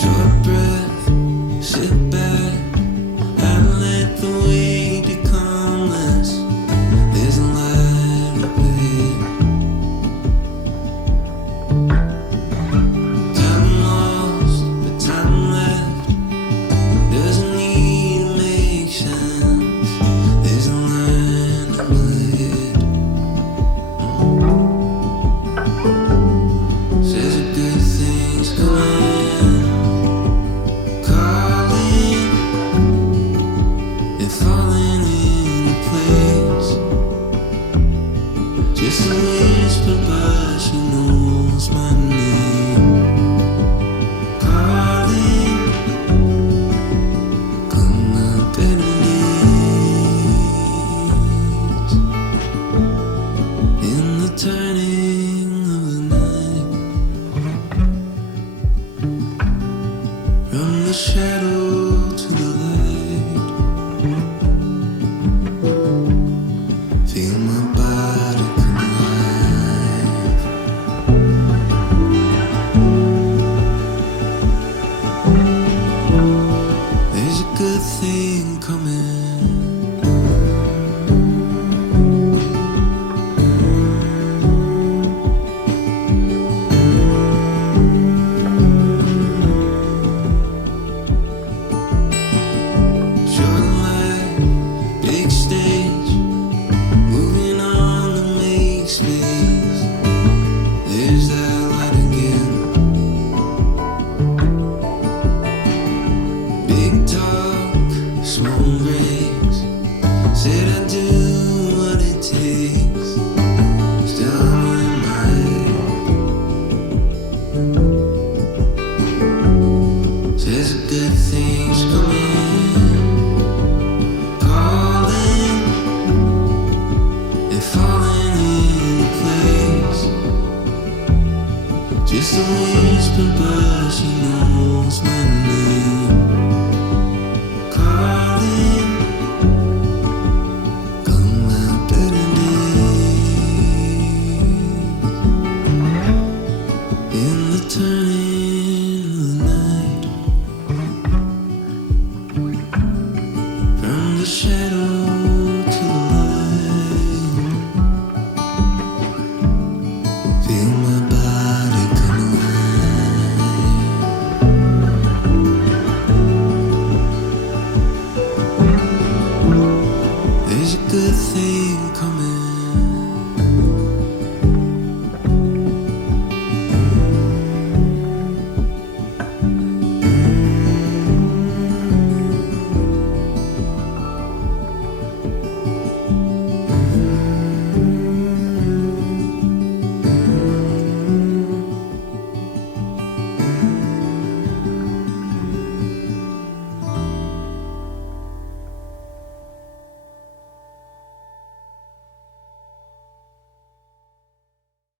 Short breath, sit back, and let the weight become less. There's a light up ahead. Time lost, but time left. Doesn't need to make sense. There's a line up ahead. Says a good thing's coming, calling and falling into place. Just a whisper, but she knows my name. Calling, come up better days. In the turning of the night, from the shadow to the light, feel my body come alive. There's a good thing